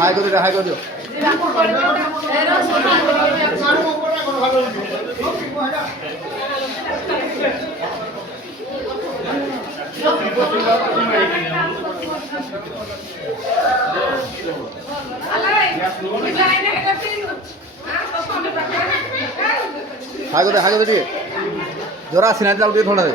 High করে দিও, high করে দিও। हाय को दे जोरा सिनारी डाल दिए थोड़ा दे